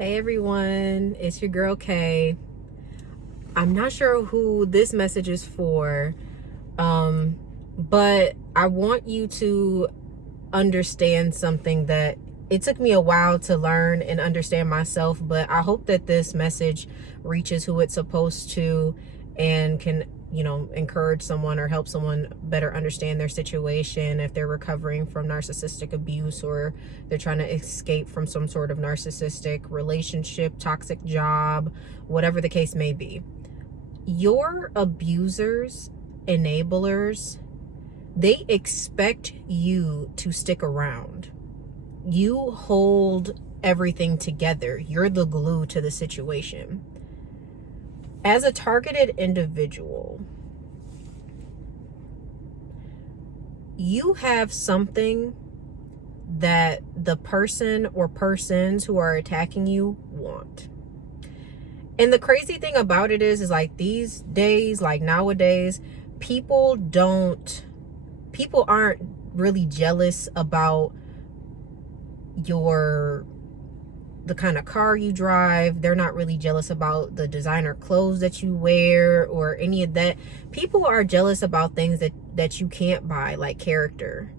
Hey everyone, it's your girl Kay. I'm not sure who this message is for, but I want you to understand something that it took me a while to learn and understand myself, but I hope that this message reaches who it's supposed to and can, encourage someone or help someone better understand their situation if they're recovering from narcissistic abuse or they're trying to escape from some sort of narcissistic relationship, toxic job, whatever the case may be. Your abusers, enablers, they expect you to stick around. You hold everything together. You're the glue to the situation. As a targeted individual, you have something that the person or persons who are attacking you want. And the crazy thing about it is like these days, like nowadays, people aren't really jealous about the kind of car you drive. They're not really jealous about the designer clothes that you wear or any of that. People are jealous about things that you can't buy, like character.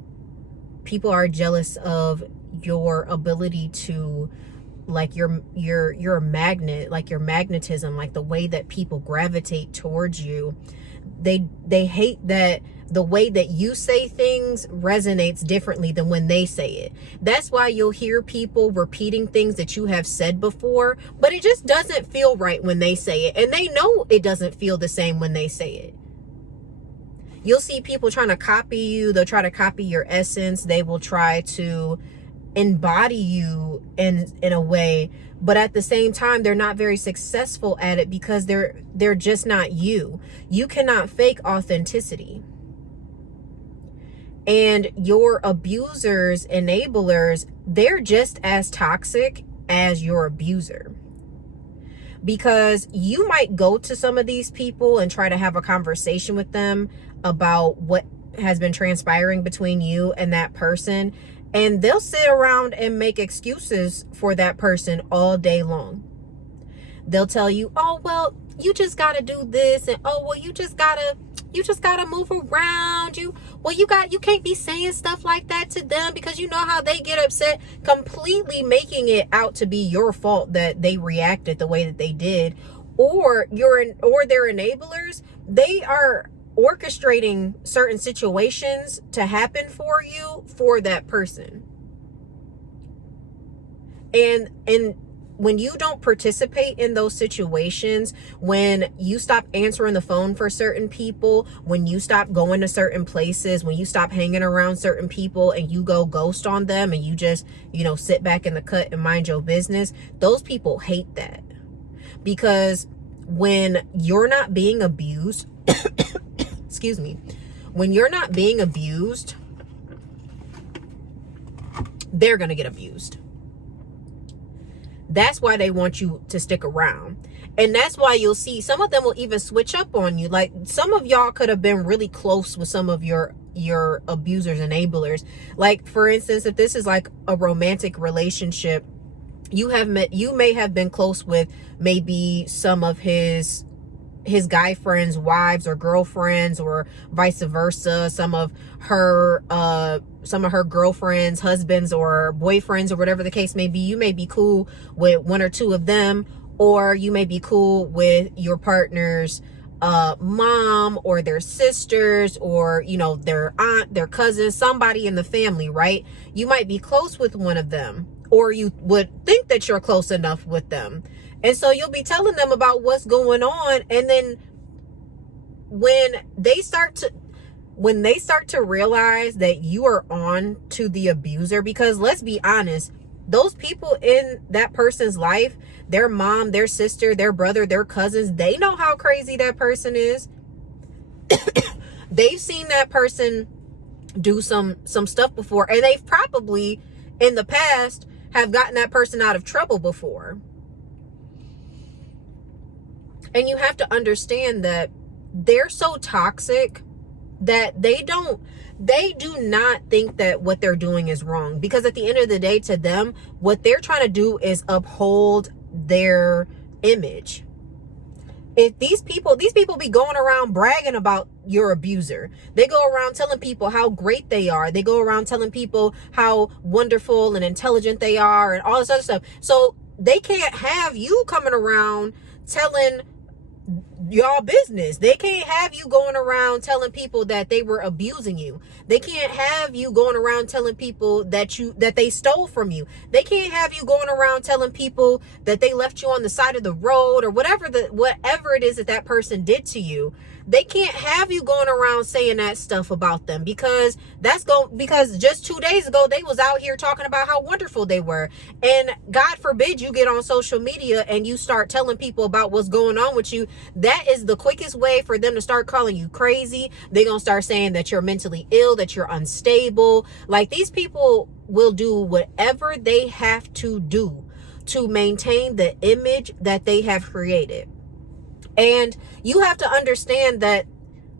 People are jealous of your ability to, like you're a magnet, like your magnetism, like the way that people gravitate towards you. They hate that the way that you say things resonates differently than when they say it. That's why you'll hear people repeating things that you have said before, but it just doesn't feel right when they say it. And they know it doesn't feel the same when they say it. You'll see people trying to copy you. They'll try to copy your essence. They will try to embody you in a way, but at the same time they're not very successful at it because they're just not you. You cannot fake authenticity. And your abusers, enablers, they're just as toxic as your abuser. Because you might go to some of these people and try to have a conversation with them about what has been transpiring between you and that person, and they'll sit around and make excuses for that person all day long. They'll tell you, oh, well, you just got to do this. And, oh, well, you just got to move around. You can't be saying stuff like that to them because you know how they get upset, completely making it out to be your fault that they reacted the way that they did. Or their enablers, they are orchestrating certain situations to happen for you, for that person. And when you don't participate in those situations, when you stop answering the phone for certain people, when you stop going to certain places, when you stop hanging around certain people and you go ghost on them and you just, sit back in the cut and mind your business, those people hate that. Because when you're not being abused, excuse me, when you're not being abused, they're going to get abused. That's why they want you to stick around. And that's why you'll see some of them will even switch up on you. Like some of y'all could have been really close with some of your abusers, enablers. Like for instance, if this is like a romantic relationship, you may have been close with maybe some of his guy friends' wives or girlfriends, or vice versa. Some of her girlfriends' husbands or boyfriends, or whatever the case may be. You may be cool with one or two of them, or you may be cool with your partner's mom or their sisters, or their aunt, their cousin, somebody in the family, right? You might be close with one of them, or you would think that you're close enough with them. And so you'll be telling them about what's going on. And then when they start to realize that you are on to the abuser, because let's be honest, those people in that person's life, their mom, their sister, their brother, their cousins, they know how crazy that person is. They've seen that person do some stuff before, and they've probably in the past have gotten that person out of trouble before. And you have to understand that they're so toxic that they don't they do not think that what they're doing is wrong, because at the end of the day, to them, what they're trying to do is uphold their image. If these people be going around bragging about your abuser. They go around telling people how great they are. They go around telling people how wonderful and intelligent they are and all this other stuff. So they can't have you coming around telling y'all business. They can't have you going around telling people that they were abusing you. They can't have you going around telling people that they stole from you. They can't have you going around telling people that they left you on the side of the road or whatever it is that person did to you. They can't have you going around saying that stuff about them, because because just 2 days ago they was out here talking about how wonderful they were. And God forbid you get on social media and you start telling people about what's going on with you. That is the quickest way for them to start calling you crazy. They're going to start saying that you're mentally ill, that you're unstable. Like, these people will do whatever they have to do to maintain the image that they have created. And you have to understand that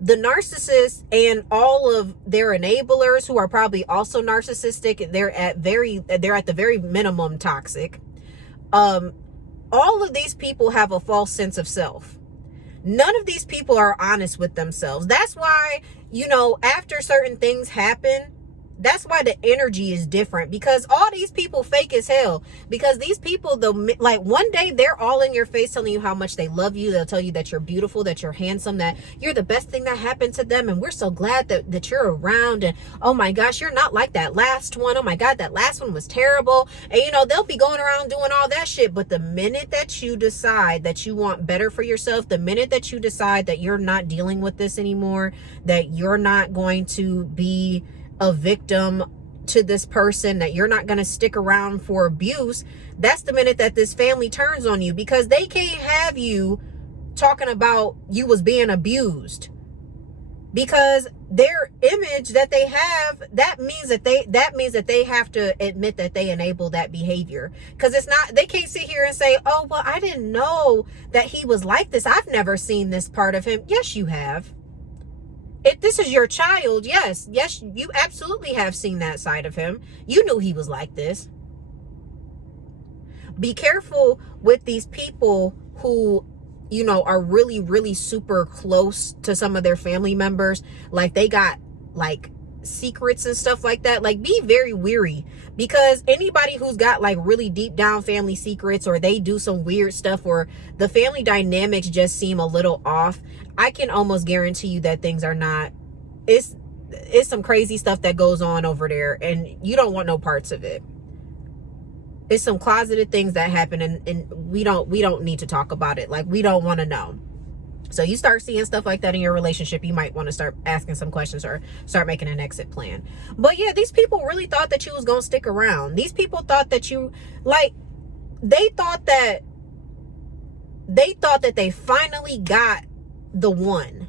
the narcissist and all of their enablers, who are probably also narcissistic, they're at the very minimum toxic. All of these people have a false sense of self. None of these people are honest with themselves. That's why, after certain things happen, that's why the energy is different, because all these people fake as hell. Because these people, one day they're all in your face telling you how much they love you. They'll tell you that you're beautiful, that you're handsome, that you're the best thing that happened to them. And we're so glad that you're around. And oh my gosh, you're not like that last one. Oh my God, that last one was terrible. And they'll be going around doing all that shit. But the minute that you decide that you want better for yourself, the minute that you decide that you're not dealing with this anymore, that you're not going to be a victim to this person, that you're not going to stick around for abuse, that's the minute that this family turns on you, because they can't have you talking about you was being abused, because their image that they have, that means that they have to admit that they enable that behavior. Because they can't sit here and say, oh, well, I didn't know that he was like this. I've never seen this part of him. Yes, you have. If this is your child, yes, you absolutely have seen that side of him. You knew he was like this. Be careful with these people who, are really, really super close to some of their family members. Like, they got secrets and stuff like that. Like, be very weary, because anybody who's got really deep down family secrets, or they do some weird stuff, or the family dynamics just seem a little off, I can almost guarantee you that things are not, it's some crazy stuff that goes on over there, and you don't want no parts of it. It's some closeted things that happen, and we don't need to talk about it. We don't want to know. So you start seeing stuff like that in your relationship, you might want to start asking some questions or start making an exit plan. But yeah, these people really thought that you was going to stick around. These people thought that they thought that they finally got the one.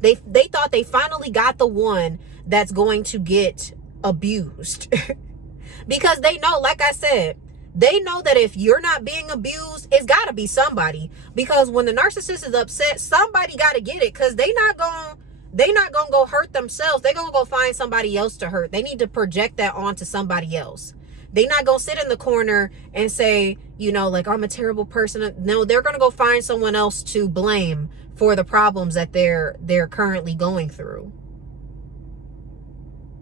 They thought they finally got the one that's going to get abused. Because they know, like I said, they know that if you're not being abused, it's got to be somebody. Because when the narcissist is upset, somebody got to get it. Because they not gonna go hurt themselves. They're gonna go find somebody else to hurt. They need to project that onto somebody else. They're not gonna sit in the corner and say, I'm a terrible person. No, they're gonna go find someone else to blame for the problems that they're currently going through.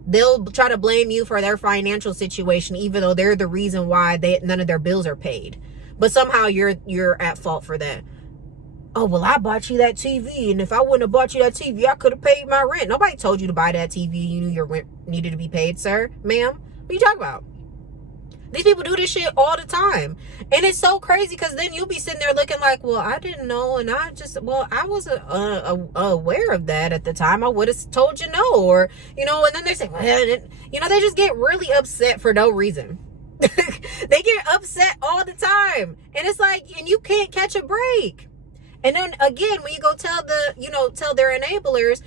They'll try to blame you for their financial situation, even though they're the reason why none of their bills are paid. But somehow you're at fault for that. Oh, well, I bought you that TV, and if I wouldn't have bought you that TV, I could have paid my rent. Nobody told you to buy that TV. You knew your rent needed to be paid, sir, ma'am. What are you talking about? These people do this shit all the time. And it's so crazy, because then you'll be sitting there looking like, well, I didn't know. And I wasn't aware of that at the time. I would have told you no. Or, and then they say, well, they just get really upset for no reason. They get upset all the time. And it's and you can't catch a break. And then again, when you go tell their enablers,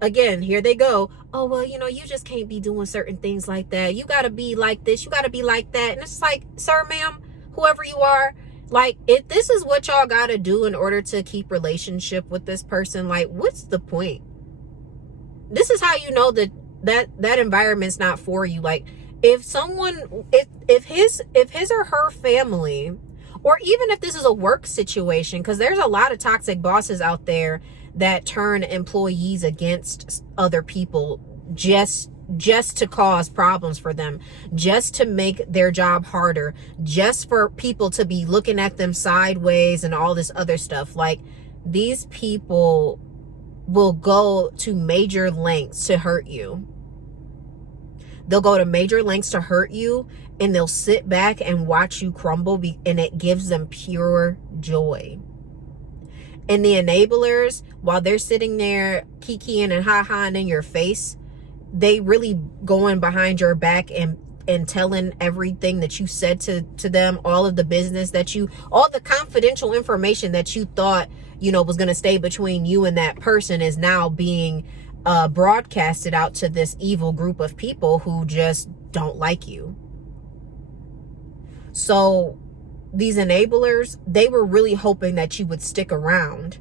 again, here they go. Oh, well, you just can't be doing certain things like that. You got to be like this. You got to be like that. And it's like, sir, ma'am, whoever you are, if this is what y'all got to do in order to keep relationship with this person, what's the point? This is how you know that that environment's not for you. Like, if someone, if his or her family, or even if this is a work situation, because there's a lot of toxic bosses out there that turn employees against other people just to cause problems for them, just to make their job harder, just for people to be looking at them sideways and all this other stuff. Like, these people will go to major lengths to hurt you. They'll go to major lengths to hurt you, and they'll sit back and watch you crumble, and it gives them pure joy. And the enablers, while they're sitting there kikiing and ha-haing in your face, they really going behind your back and telling everything that you said to them, all of the business that all the confidential information that you thought, was going to stay between you and that person is now being broadcasted out to this evil group of people who just don't like you. So these enablers, they were really hoping that you would stick around.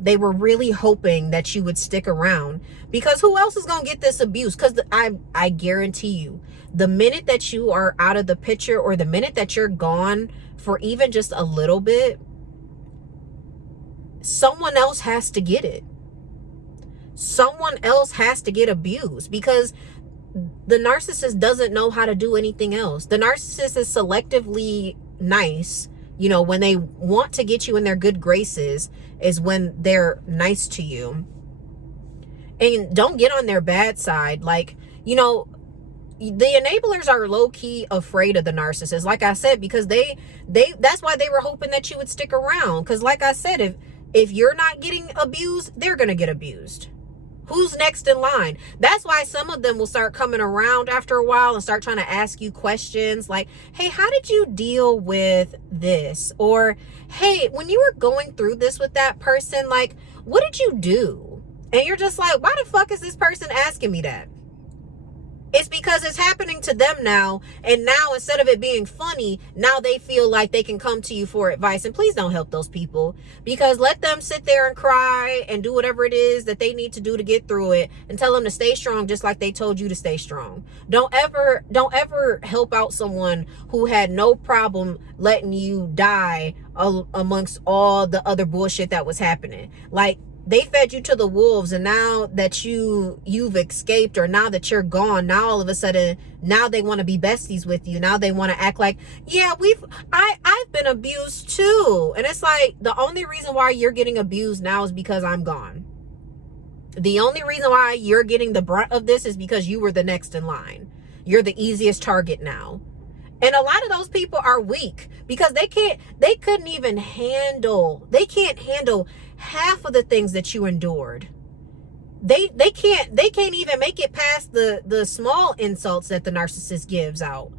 They were really hoping that you would stick around, because who else is going to get this abuse? Because I guarantee you, the minute that you are out of the picture, or the minute that you're gone for even just a little bit, someone else has to get it. Someone else has to get abused, because the narcissist doesn't know how to do anything else. The narcissist is selectively nice. When they want to get you in their good graces is when they're nice to you. And don't get on their bad side. Like, the enablers are low-key afraid of the narcissist, like I said, because they that's why they were hoping that you would stick around. Because like I said, if you're not getting abused, they're gonna get abused. Who's next in line? That's why some of them will start coming around after a while and start trying to ask you questions like, hey, how did you deal with this? Or, hey, when you were going through this with that person, like, what did you do? And you're just like, why the fuck is this person asking me that? It's because it's happening to them now. And now, instead of it being funny, now they feel like they can come to you for advice. And please don't help those people, because let them sit there and cry and do whatever it is that they need to do to get through it, and tell them to stay strong, just like they told you to stay strong. Don't ever help out someone who had no problem letting you die amongst all the other bullshit that was happening. Like, they fed you to the wolves, and now that you've escaped, or now that you're gone, now all of a sudden, now they want to be besties with you. Now they want to act like, yeah, I've been abused too. And it's like, the only reason why you're getting abused now is because I'm gone. The only reason why you're getting the brunt of this is because you were the next in line. You're the easiest target now. And a lot of those people are weak, because they can't handle half of the things that you endured. They can't even make it past the small insults that the narcissist gives out.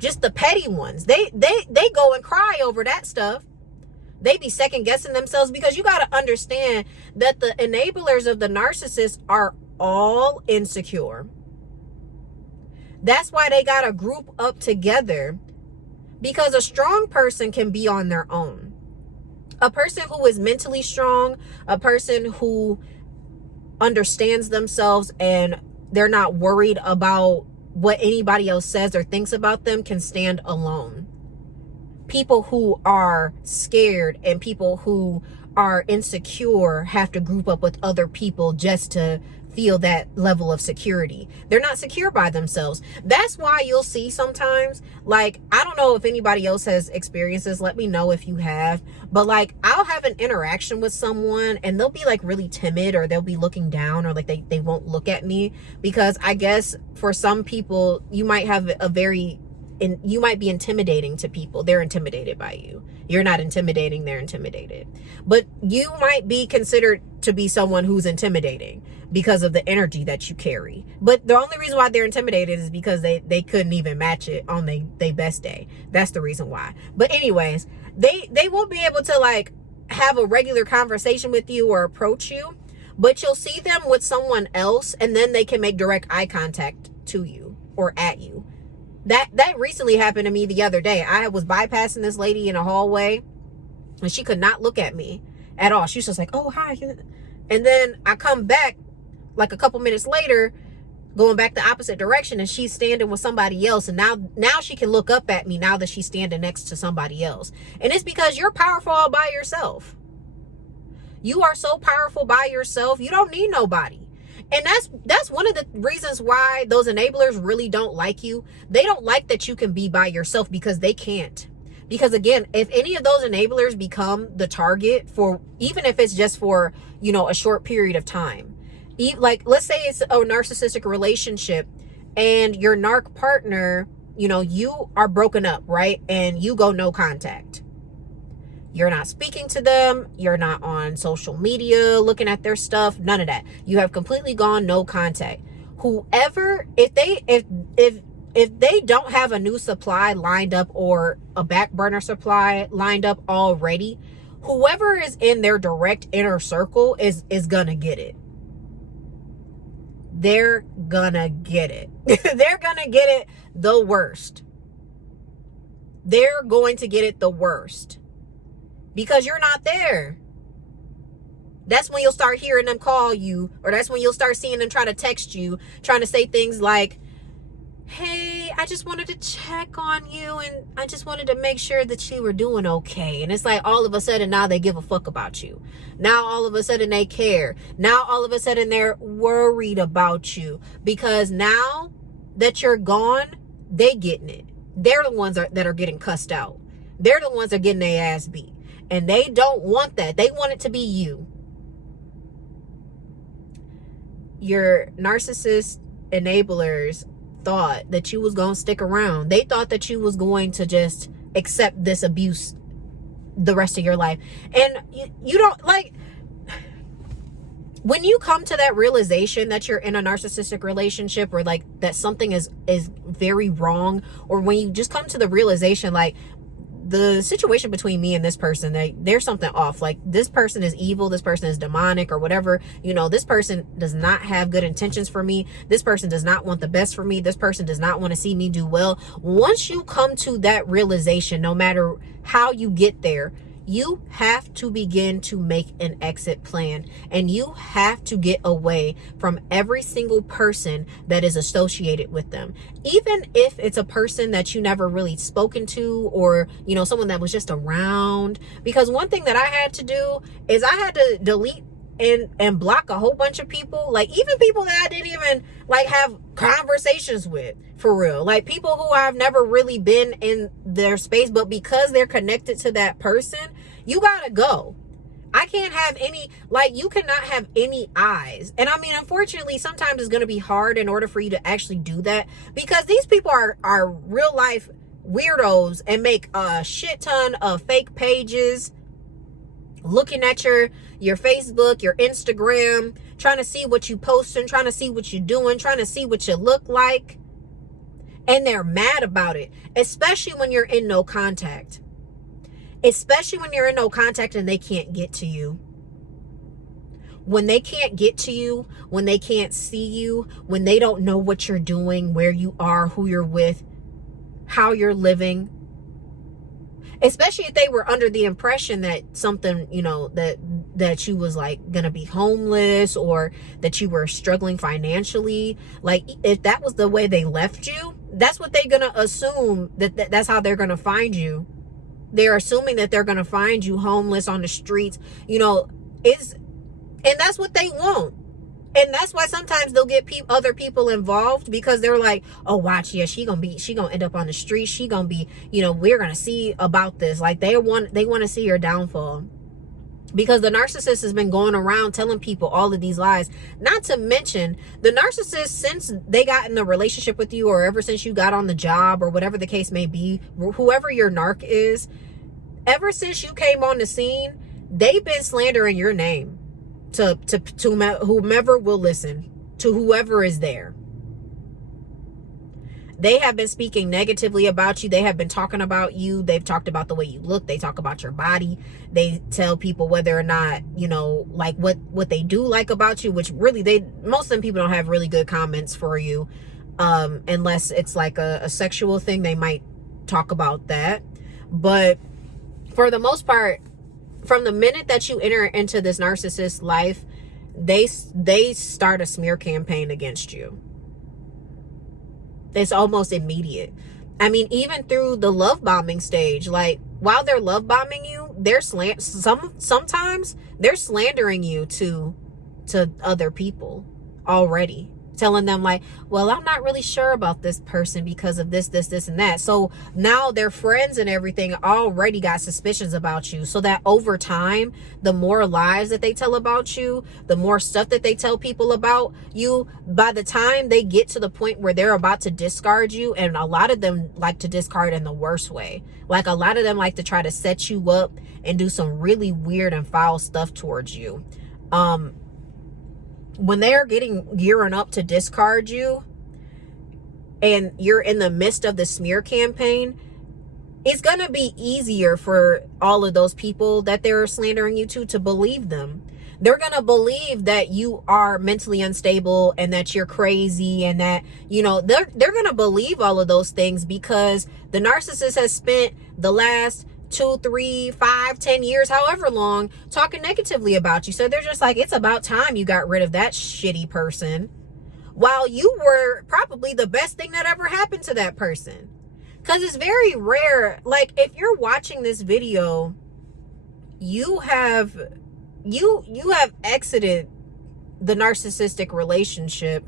Just the petty ones. They go and cry over that stuff. They be second guessing themselves, because you got to understand that the enablers of the narcissist are all insecure. That's why they got to group up together, because a strong person can be on their own. A person who is mentally strong, a person who understands themselves and they're not worried about what anybody else says or thinks about them, can stand alone. People who are scared and people who are insecure have to group up with other people just to feel that level of security. They're not secure by themselves. That's why you'll see sometimes, like, I don't know if anybody else has experiences, let me know if you have, but like, I'll have an interaction with someone and they'll be like really timid, or they'll be looking down, or like they won't look at me, because I guess for some people you might have you might be intimidating to people. They're intimidated by you. You're not intimidating, they're intimidated. But you might be considered to be someone who's intimidating because of the energy that you carry. But the only reason why they're intimidated is because they couldn't even match it on their best day. That's the reason why. But anyways, they won't be able to like have a regular conversation with you or approach you, but you'll see them with someone else, and then they can make direct eye contact to you or at you. That recently happened to me the other day. I was bypassing this lady in a hallway, and she could not look at me at all. She was just like, oh, hi. And then I come back like a couple minutes later, going back the opposite direction, and she's standing with somebody else. And now she can look up at me now that she's standing next to somebody else. And it's because you're powerful all by yourself. You are so powerful by yourself. You don't need nobody. And that's one of the reasons why those enablers really don't like you. They don't like that you can be by yourself, because they can't. Because again, if any of those enablers become the target for, even if it's just for, a short period of time, like let's say it's a narcissistic relationship and your narc partner, you are broken up, right? And you go no contact. You're not speaking to them. You're not on social media looking at their stuff. None of that. You have completely gone no contact. Whoever, if they don't have a new supply lined up or a back burner supply lined up already, whoever is in their direct inner circle is gonna get it. They're gonna get it. They're gonna get it the worst. They're going to get it the worst. Because you're not there. That's when you'll start hearing them call you, or that's when you'll start seeing them try to text you, trying to say things like, hey, I just wanted to check on you, and I just wanted to make sure that you were doing okay. And it's like all of a sudden now they give a fuck about you. Now all of a sudden they care. Now all of a sudden they're worried about you, because now that you're gone, they getting it. They're the ones that are getting cussed out. They're the ones that are getting their ass beat. And they don't want that. They want it to be you. Your narcissist enablers thought that you was going to stick around. They thought that you was going to just accept this abuse the rest of your life. And you don't, like, when you come to that realization that you're in a narcissistic relationship, or like that something is very wrong, or when you just come to the realization, like, the situation between me and this person, there's something off. Like, this person is evil, this person is demonic, or whatever. This person does not have good intentions for me. This person does not want the best for me. This person does not want to see me do well. Once you come to that realization, no matter how you get there, you have to begin to make an exit plan, and you have to get away from every single person that is associated with them. Even if it's a person that you never really spoken to, or, someone that was just around. Because one thing that I had to do is I had to delete and block a whole bunch of people, like even people that I didn't even like have conversations with, for real. Like people who I've never really been in their space, but because they're connected to that person, you gotta go. I can't have any, like, you cannot have any eyes. And I mean, unfortunately, sometimes it's going to be hard in order for you to actually do that, because these people are real life weirdos and make a shit ton of fake pages, looking at your Facebook, your Instagram, trying to see what you posting, trying to see what you're doing, trying to see what you look like. And they're mad about it, especially when you're in no contact. Especially when you're in no contact and they can't get to you. When they can't get to you, when they can't see you, when they don't know what you're doing, where you are, who you're with, how you're living. Especially if they were under the impression that something, that you was like gonna be homeless, or that you were struggling financially. Like, if that was the way they left you, that's what they're gonna assume, that's how they're gonna find you. They're assuming that they're going to find you homeless on the streets, and that's what they want. And that's why sometimes they'll get other people involved, because they're like, oh, watch, yeah, she gonna end up on the street. She gonna be, we're going to see about this. Like, they want to see your downfall, because the narcissist has been going around telling people all of these lies. Not to mention, the narcissist, since they got in a relationship with you, or ever since you got on the job, or whatever the case may be, whoever your narc is, ever since you came on the scene, they've been slandering your name to whomever will listen, to whoever is there. They have been speaking negatively about you. They have been talking about you. They've talked about the way you look. They talk about your body. They tell people whether or not, like what they do like about you, which really most of them people don't have really good comments for you. Unless it's like a sexual thing, they might talk about that. But for the most part, from the minute that you enter into this narcissist life, they start a smear campaign against you. It's almost immediate. I mean, even through the love bombing stage, like while they're love bombing you, they're sometimes they're slandering you to other people already, telling them like, well, I'm not really sure about this person because of this, and that. So now their friends and everything already got suspicions about you. So that over time, the more lies that they tell about you, the more stuff that they tell people about you, by the time they get to the point where they're about to discard you, and a lot of them like to discard in the worst way. Like a lot of them like to try to set you up and do some really weird and foul stuff towards you. When they're gearing up to discard you and you're in the midst of the smear campaign, it's going to be easier for all of those people that they're slandering you to believe them. They're going to believe that you are mentally unstable and that you're crazy, and that, you know, they're going to believe all of those things because the narcissist has spent the last 2, 3, 5, 10 years, however long, talking negatively about you. So they're just like, it's about time you got rid of that shitty person, while you were probably the best thing that ever happened to that person. Because it's very rare. Like, if you're watching this video, you have exited the narcissistic relationship.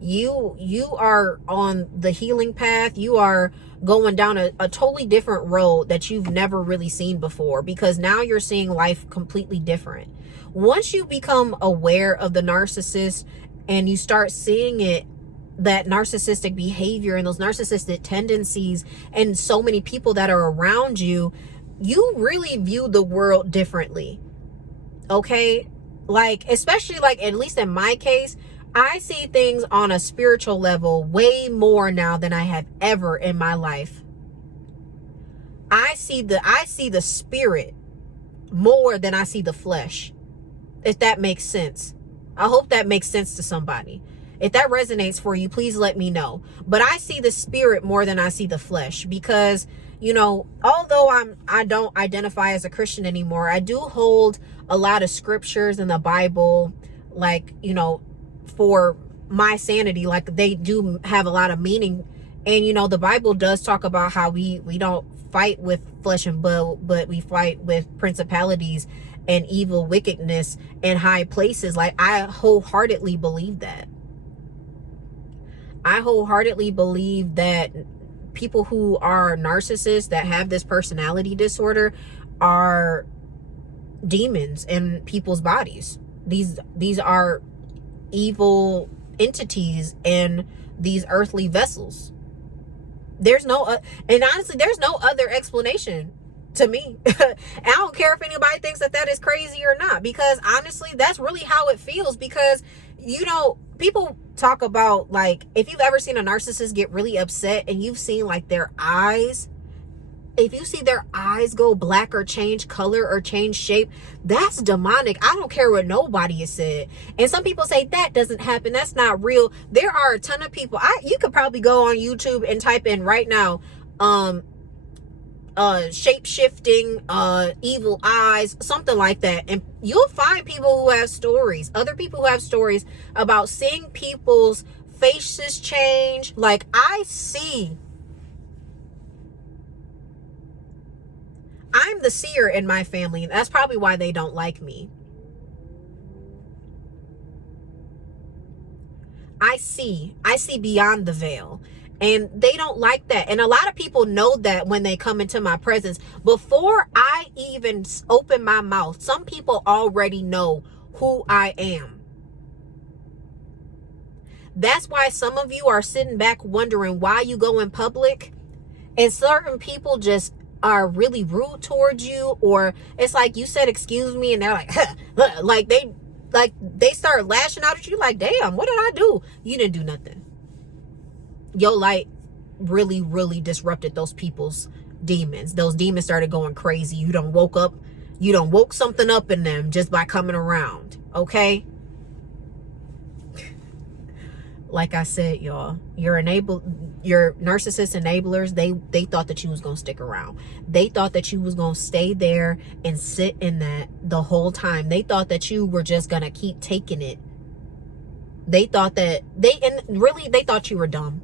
You are on the healing path. You are going down a totally different road that you've never really seen before, because now you're seeing life completely different. Once you become aware of the narcissist and you start seeing it, that narcissistic behavior and those narcissistic tendencies and so many people that are around you, you really view the world differently. Okay? Like, especially like, at least in my case, I see things on a spiritual level way more now than I have ever in my life. I see the spirit more than I see the flesh. If that makes sense. I hope that makes sense to somebody. If that resonates for you, please let me know. But I see the spirit more than I see the flesh, because, you know, although I don't identify as a Christian anymore, I do hold a lot of scriptures in the Bible, like, you know, for my sanity. Like, they do have a lot of meaning. And, you know, the Bible does talk about how we don't fight with flesh and blood, but we fight with principalities and evil wickedness in high places. Like, I wholeheartedly believe that. I wholeheartedly believe that people who are narcissists, that have this personality disorder, are demons in people's bodies. These are evil entities in these earthly vessels. There's no and honestly, there's no other explanation to me. I don't care if anybody thinks that is crazy or not, because honestly, that's really how it feels. Because, you know, people talk about, like, if you've ever seen a narcissist get really upset and you've seen like their eyes, if you see their eyes go black or change color or change shape, that's demonic. I don't care what nobody has said. And some people say that doesn't happen, that's not real. There are a ton of people. You could probably go on YouTube and type in right now, shape-shifting, evil eyes, something like that, and you'll find people who have stories, other people who have stories about seeing people's faces change. Like, I'm the seer in my family. That's probably why they don't like me. I see beyond the veil. And they don't like that. And a lot of people know that when they come into my presence. Before I even open my mouth, some people already know who I am. That's why some of you are sitting back wondering why you go in public and certain people just are really rude towards you, or it's like you said excuse me and they're like, huh, like they start lashing out at you like, damn, what did I do? You didn't do nothing. Your light really, really disrupted those people's demons. Those demons started going crazy. You done woke something up in them just by coming around. Okay? Like I said, y'all, your narcissist enablers, they thought that you was gonna stick around. They thought that you was gonna stay there and sit in that the whole time. They thought that you were just gonna keep taking it. They thought that they thought you were dumb.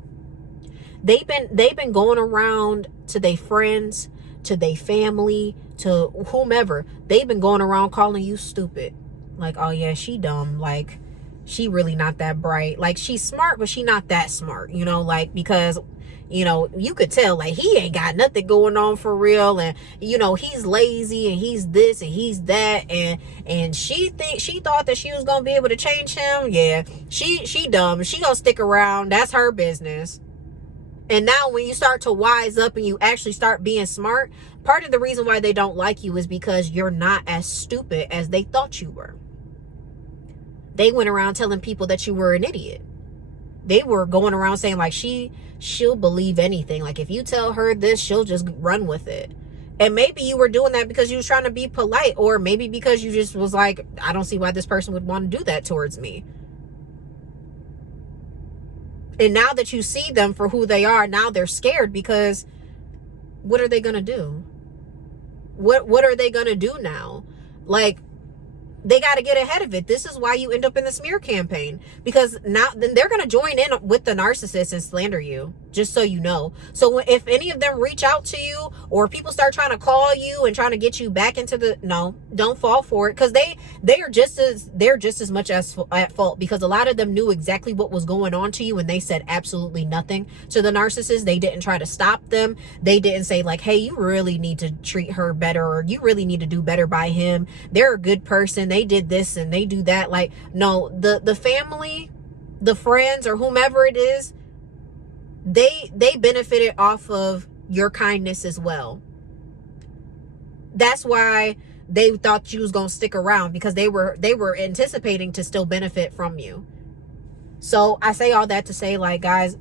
They've been going around to their friends, to their family, to whomever. They've been going around calling you stupid. Like, oh yeah, she dumb. Like, she really not that bright. Like, she's smart, but she not that smart, you know, like, because, you know, you could tell, like, he ain't got nothing going on for real, and, you know, he's lazy, and he's this, and he's that, and she thought that she was gonna be able to change him. Yeah, she dumb. She gonna stick around. That's her business. And now when you start to wise up and you actually start being smart, part of the reason why they don't like you is because you're not as stupid as they thought you were. They went around telling people that you were an idiot. They were going around saying, like, she'll believe anything. Like, if you tell her this, she'll just run with it. And maybe you were doing that because you was trying to be polite, or maybe because you just was like, I don't see why this person would want to do that towards me. And now that you see them for who they are, now they're scared, because what are they going to do? What are they going to do now? Like, they got to get ahead of it. This is why you end up in the smear campaign, because now then they're going to join in with the narcissist and slander you, just so you know. So if any of them reach out to you, or people start trying to call you and trying to get you back into the, no, don't fall for it, because they're just as much as at fault, because a lot of them knew exactly what was going on to you, and they said absolutely nothing to the narcissist. They didn't try to stop them. They didn't say, like, hey, you really need to treat her better, or you really need to do better by him. They're a good person. They did this and they do that. Like, no, the family, the friends, or whomever it is, they benefited off of your kindness as well. That's why they thought you was gonna stick around, because they were anticipating to still benefit from you. So I say all that to say, like, guys,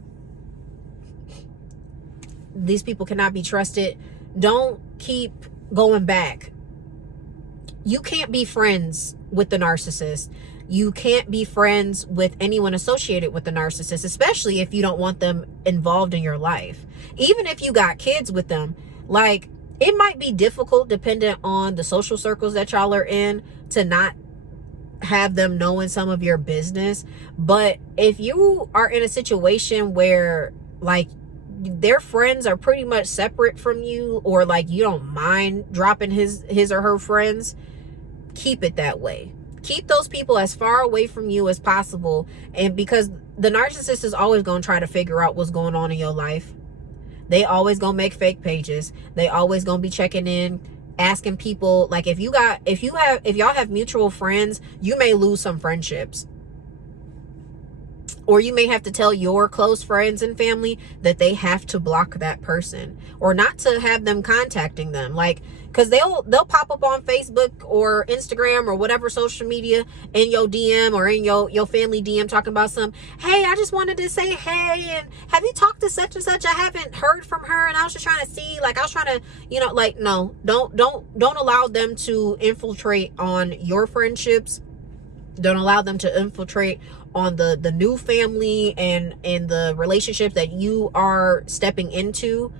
these people cannot be trusted. Don't keep going back. You can't be friends with the narcissist. You can't be friends with anyone associated with the narcissist, especially if you don't want them involved in your life. Even if you got kids with them, like, it might be difficult, dependent on the social circles that y'all are in, to not have them knowing some of your business. But if you are in a situation where, like, their friends are pretty much separate from you, or like you don't mind dropping his or her friends, keep it that way. Keep those people as far away from you as possible. And because the narcissist is always going to try to figure out what's going on in your life. They always going to make fake pages. They always going to be checking in, asking people, like, if y'all have mutual friends, you may lose some friendships. Or you may have to tell your close friends and family that they have to block that person, or not to have them contacting them. Like, because they'll pop up on Facebook or Instagram or whatever social media in your DM or in your family DM talking about hey, I just wanted to say hey, and have you talked to such and such? I haven't heard from her, and I was just trying to see, like, I was trying to, you know, like, no, don't allow them to infiltrate on your friendships. Don't allow them to infiltrate on the new family and the relationships that you are stepping into.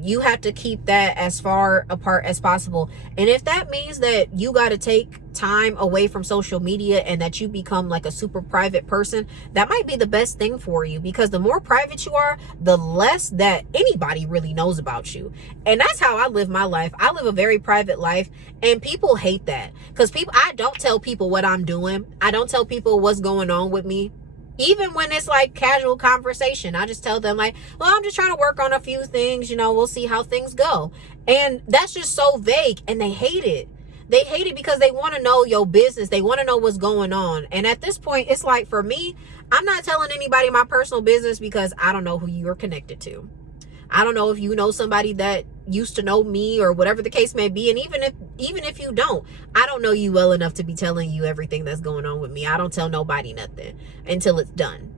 You have to keep that as far apart as possible. And if that means that you got to take time away from social media and that you become like a super private person, that might be the best thing for you, because the more private you are, the less that anybody really knows about you. And that's how I live my life. I live a very private life, and people hate that, because I don't tell people what I'm doing. I don't tell people what's going on with me. Even when it's like casual conversation, I just tell them, like, well, I'm just trying to work on a few things, you know, we'll see how things go. And that's just so vague, and they hate it. They hate it because they want to know your business. They want to know what's going on. And at this point, it's like, for me, I'm not telling anybody my personal business, because I don't know who you're connected to. I don't know if you know somebody that used to know me, or whatever the case may be. And even if you don't, I don't know you well enough to be telling you everything that's going on with me. I don't tell nobody nothing until it's done.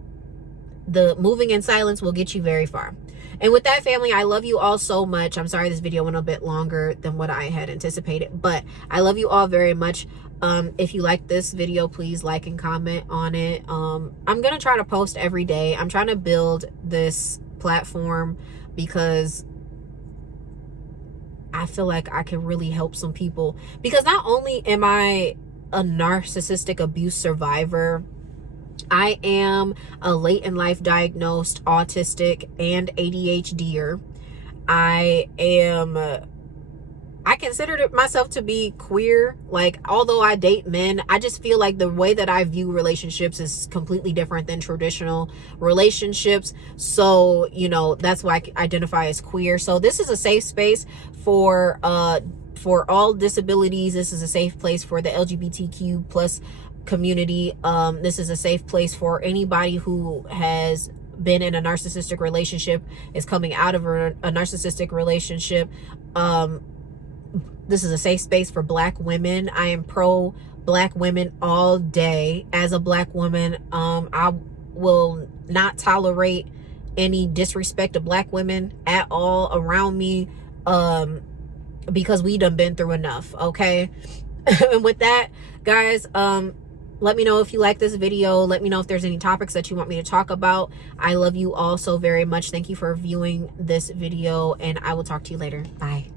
The moving in silence will get you very far. And with that, family, I love you all so much. I'm sorry this video went a bit longer than what I had anticipated, but I love you all very much. If you like this video, please like and comment on it. I'm gonna try to post every day. I'm trying to build this platform because I feel like I can really help some people, because not only am I a narcissistic abuse survivor, I am a late in life diagnosed autistic and ADHDer. I considered myself to be queer. Like, although I date men, I just feel like the way that I view relationships is completely different than traditional relationships. So, you know, that's why I identify as queer. So this is a safe space for all disabilities. This is a safe place for the LGBTQ plus community. This is a safe place for anybody who has been in a narcissistic relationship, is coming out of a narcissistic relationship. This is a safe space for Black women. I am pro Black women all day. As a Black woman, I will not tolerate any disrespect to Black women at all around me, because we done been through enough, okay? And with that, guys, let me know if you like this video. Let me know if there's any topics that you want me to talk about. I love you all so very much. Thank you for viewing this video, and I will talk to you later. Bye.